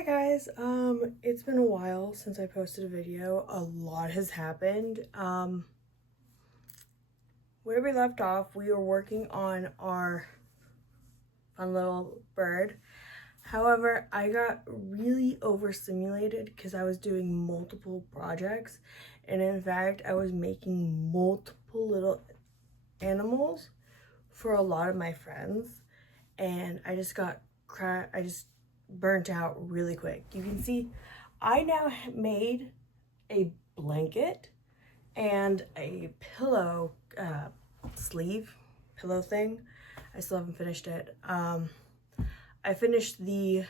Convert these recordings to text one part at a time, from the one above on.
Hi guys, it's been a while since I posted a video. A lot has happened. Where we left off, we were working on our fun little bird. However, I got really overstimulated because I was doing multiple projects, and in fact, I was making multiple little animals for a lot of my friends, and I just burnt out really quick. You can see I now made a blanket and a pillow sleeve pillow thing. I still haven't finished it. I finished the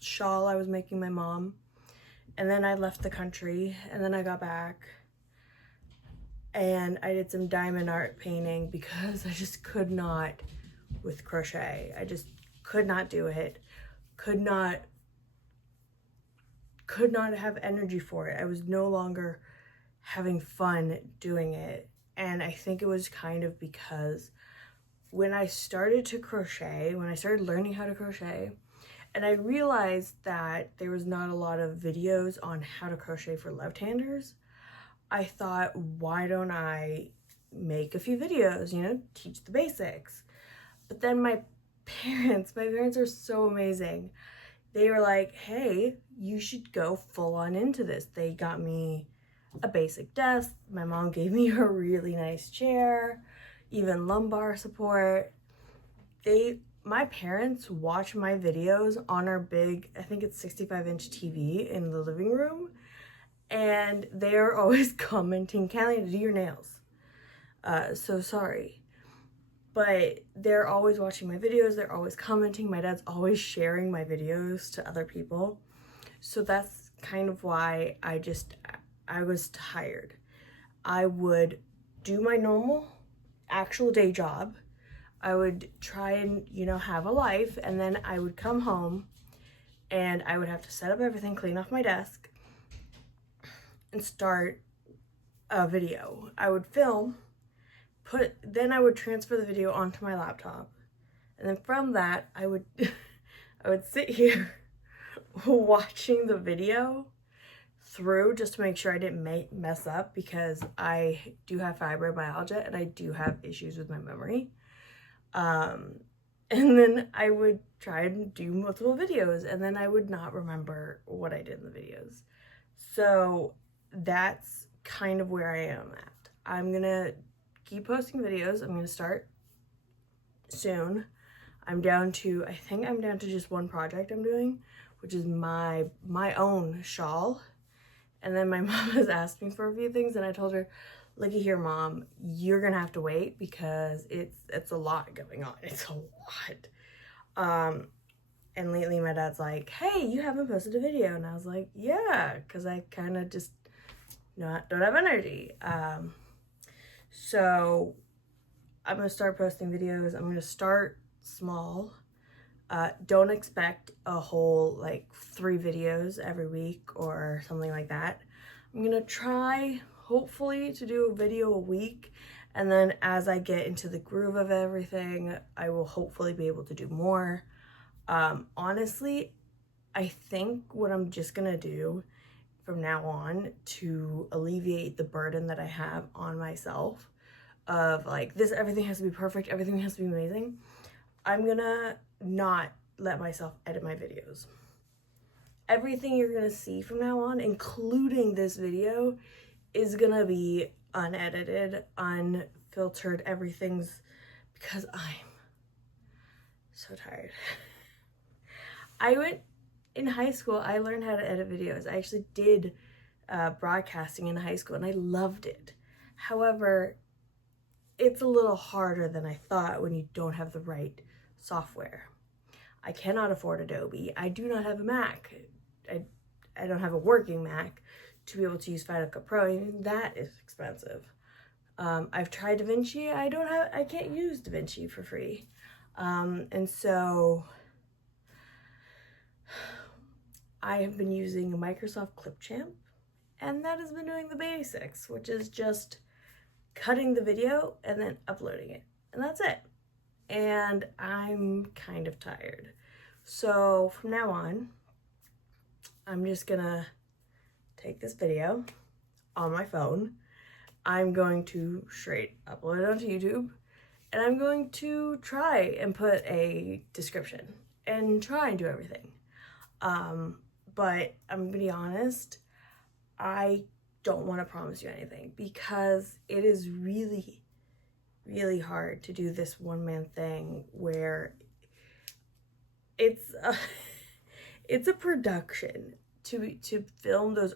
shawl I was making my mom, and then I left the country, and then I got back and I did some diamond art painting because I just could not with crochet. I just could not do it. Could not have energy for it. I was no longer having fun doing it. And I think it was kind of because when I started to crochet, when I started learning how to crochet, and I realized that there was not a lot of videos on how to crochet for left-handers, I thought, why don't I make a few videos, teach the basics. But then my parents are so amazing. They were like, hey, you should go full on into this. They got me a basic desk. My mom gave me a really nice chair, even lumbar support. My parents watch my videos on our big, I think it's 65-inch TV in the living room, and they're always commenting, Callie, do your nails. So sorry. But they're always watching my videos, they're always commenting, my dad's always sharing my videos to other people. So that's kind of why I was tired. I would do my normal actual day job. I would try and, have a life, and then I would come home and I would have to set up everything, clean off my desk, and start a video. I would film, then I would transfer the video onto my laptop, and then from that I would sit here watching the video through just to make sure I didn't mess up, because I do have fibromyalgia and I do have issues with my memory. And then I would try and do multiple videos, and then I would not remember what I did in the videos. So that's kind of where I am at. I'm gonna keep posting videos. I'm gonna start soon. I think I'm down to just one project I'm doing, which is my own shawl. And then my mom has asked me for a few things, and I told her, looky here, Mom, you're gonna have to wait because it's a lot going on. It's a lot. And lately my dad's like, hey, you haven't posted a video. And I was like, yeah, because I kind of just don't have energy. So I'm gonna start posting videos. I'm gonna start small. Don't expect a whole 3 videos every week or something like that. I'm gonna try hopefully to do a video a week, and then as I get into the groove of everything, I will hopefully be able to do more. Honestly, I think what I'm just gonna do from now on to alleviate the burden that I have on myself of everything has to be perfect, everything has to be amazing, I'm gonna not let myself edit my videos. Everything you're gonna see from now on, including this video, is gonna be unedited, unfiltered. Everything's because I'm so tired. In high school, I learned how to edit videos. I actually did broadcasting in high school, and I loved it. However, it's a little harder than I thought when you don't have the right software. I cannot afford Adobe. I do not have a Mac. I don't have a working Mac to be able to use Final Cut Pro. Even that is expensive. I've tried DaVinci. I can't use DaVinci for free. And so I have been using Microsoft Clipchamp, and that has been doing the basics, which is just cutting the video and then uploading it, and that's it. And I'm kind of tired. So from now on, I'm just gonna take this video on my phone. I'm going to straight upload it onto YouTube, and I'm going to try and put a description and try and do everything. But I'm gonna be honest, I don't want to promise you anything because it is really, really hard to do this one-man thing where it's a production to film those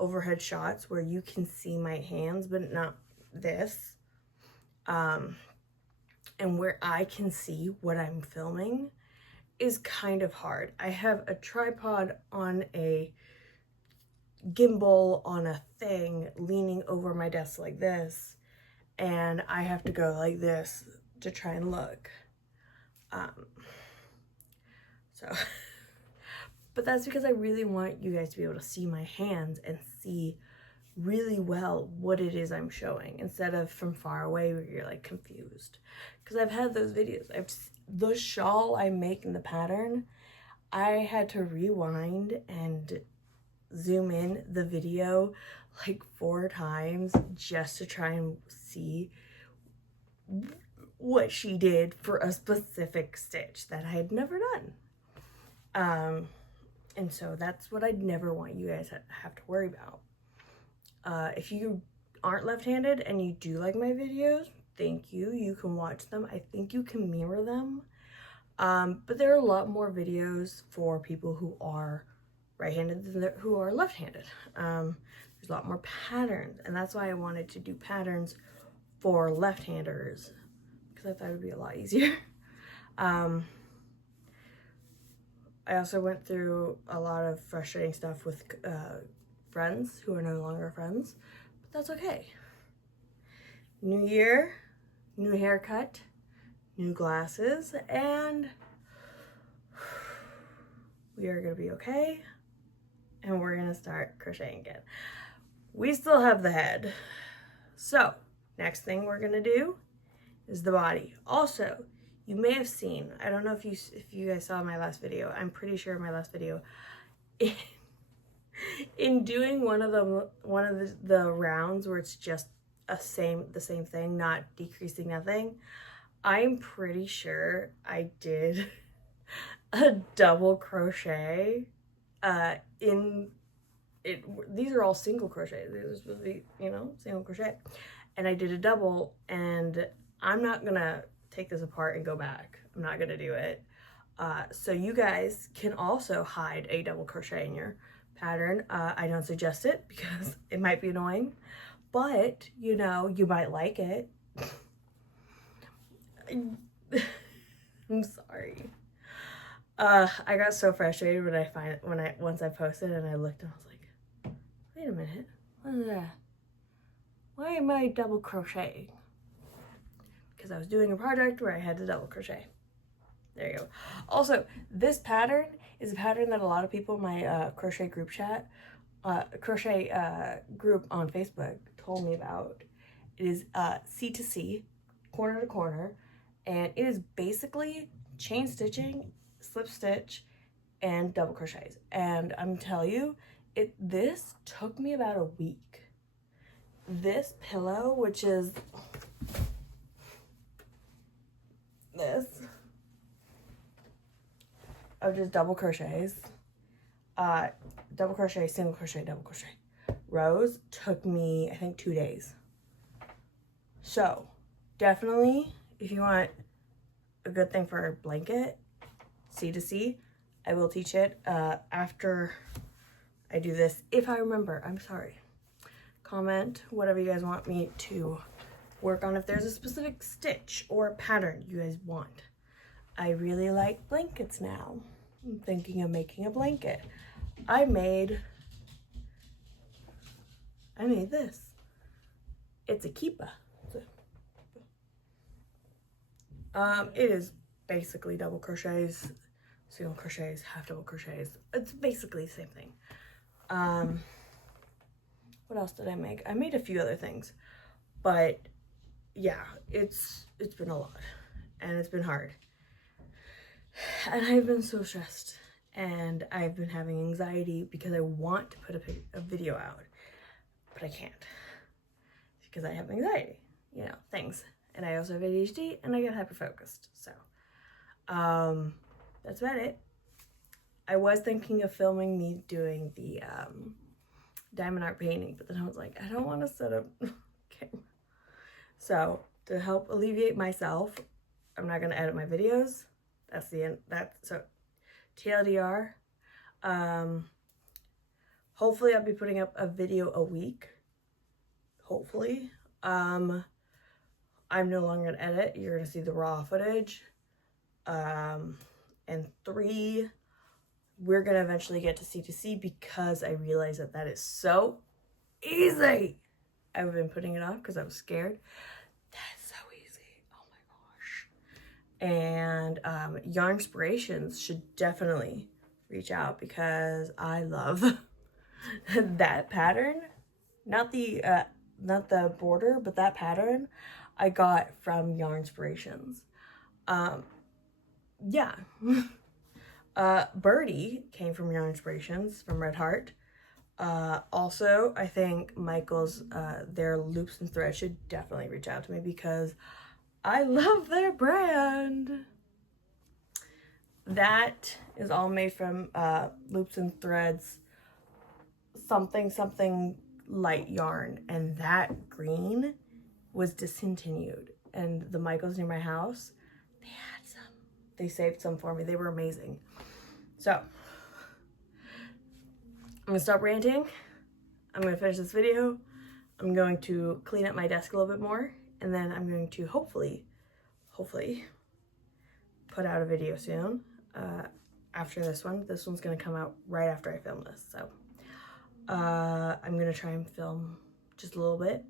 overhead shots where you can see my hands but not this, and where I can see what I'm filming is kind of hard. I have a tripod on a gimbal on a thing leaning over my desk like this, and I have to go like this to try and look. But that's because I really want you guys to be able to see my hands and see really well what it is I'm showing, instead of from far away where you're like confused. Because I've had those videos. The shawl I make in the pattern, I had to rewind and zoom in the video like 4 times just to try and see what she did for a specific stitch that I had never done. And so that's what I'd never want you guys to have to worry about. If you aren't left-handed and you do like my videos, thank you. You can watch them. I think you can mirror them. But there are a lot more videos for people who are right-handed than who are left-handed. There's a lot more patterns, and that's why I wanted to do patterns for left-handers, because I thought it would be a lot easier. I also went through a lot of frustrating stuff with friends who are no longer friends, but that's okay. New year, new haircut, new glasses, and we are gonna be okay, and we're gonna start crocheting again. We still have the head. So, next thing we're gonna do is the body. Also, you may have seen, I don't know if you guys saw my last video, I'm pretty sure my last video, in doing one of the rounds where it's just the same thing, not decreasing nothing, I'm pretty sure I did a double crochet in it. These are all single crochet. These are supposed to be, single crochet. And I did a double, and I'm not gonna take this apart and go back. I'm not gonna do it. So you guys can also hide a double crochet in your pattern. I don't suggest it because it might be annoying, but you might like it. I'm sorry. I got so frustrated once I posted and I looked and I was like, wait a minute, what is that? Why am I double crocheting? Because I was doing a project where I had to double crochet. There you go. Also, this pattern is a pattern that a lot of people in my crochet group chat, group on Facebook told me about. It is C to C, corner to corner, and it is basically chain stitching, slip stitch, and double crochets. And I'm telling you, this took me about a week. This pillow, which is this, of just double crochets, double crochet, single crochet, double crochet rows, took me, I think, 2 days. So definitely, if you want a good thing for a blanket, C to C, I will teach it after I do this, if I remember. I'm sorry. Comment whatever you guys want me to work on, if there's a specific stitch or pattern you guys want. I really like blankets now. I'm thinking of making a blanket. I made this. It's a Keepa. It is basically double crochets, single crochets, half double crochets. It's basically the same thing. What else did I make? I made a few other things, but yeah, it's been a lot and it's been hard. And I've been so stressed. and I've been having anxiety because I want to put a video out, but I can't because I have anxiety, you know, things. And I also have ADHD and I get hyper-focused. So that's about it. I was thinking of filming me doing the diamond art painting, but then I was like, I don't want to set up camera. So to help alleviate myself, I'm not gonna edit my videos. That's the end. So TLDR. Hopefully I'll be putting up a video a week. Hopefully. I'm no longer gonna edit. You're gonna see the raw footage. And 3, we're gonna eventually get to C2C because I realized that that is so easy. I've been putting it off because I was scared. That's so easy. Oh my gosh. And Yarn Inspirations should definitely reach out because I love that pattern. Not the border, but that pattern I got from Yarn Inspirations. Yeah. Birdie came from Yarn Inspirations from Red Heart. Also, I think Michael's, their Loops and Threads should definitely reach out to me because I love their brand. That is all made from Loops and Threads something light yarn, and that green was discontinued. And the Michaels near my house, they had some. They saved some for me. They were amazing. So I'm gonna stop ranting. I'm gonna finish this video. I'm going to clean up my desk a little bit more, and then I'm going to hopefully put out a video soon after this one. This one's gonna come out right after I film this. So I'm gonna try and film just a little bit,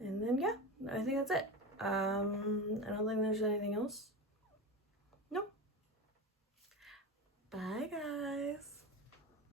and then yeah, I think that's it. I don't think there's anything else.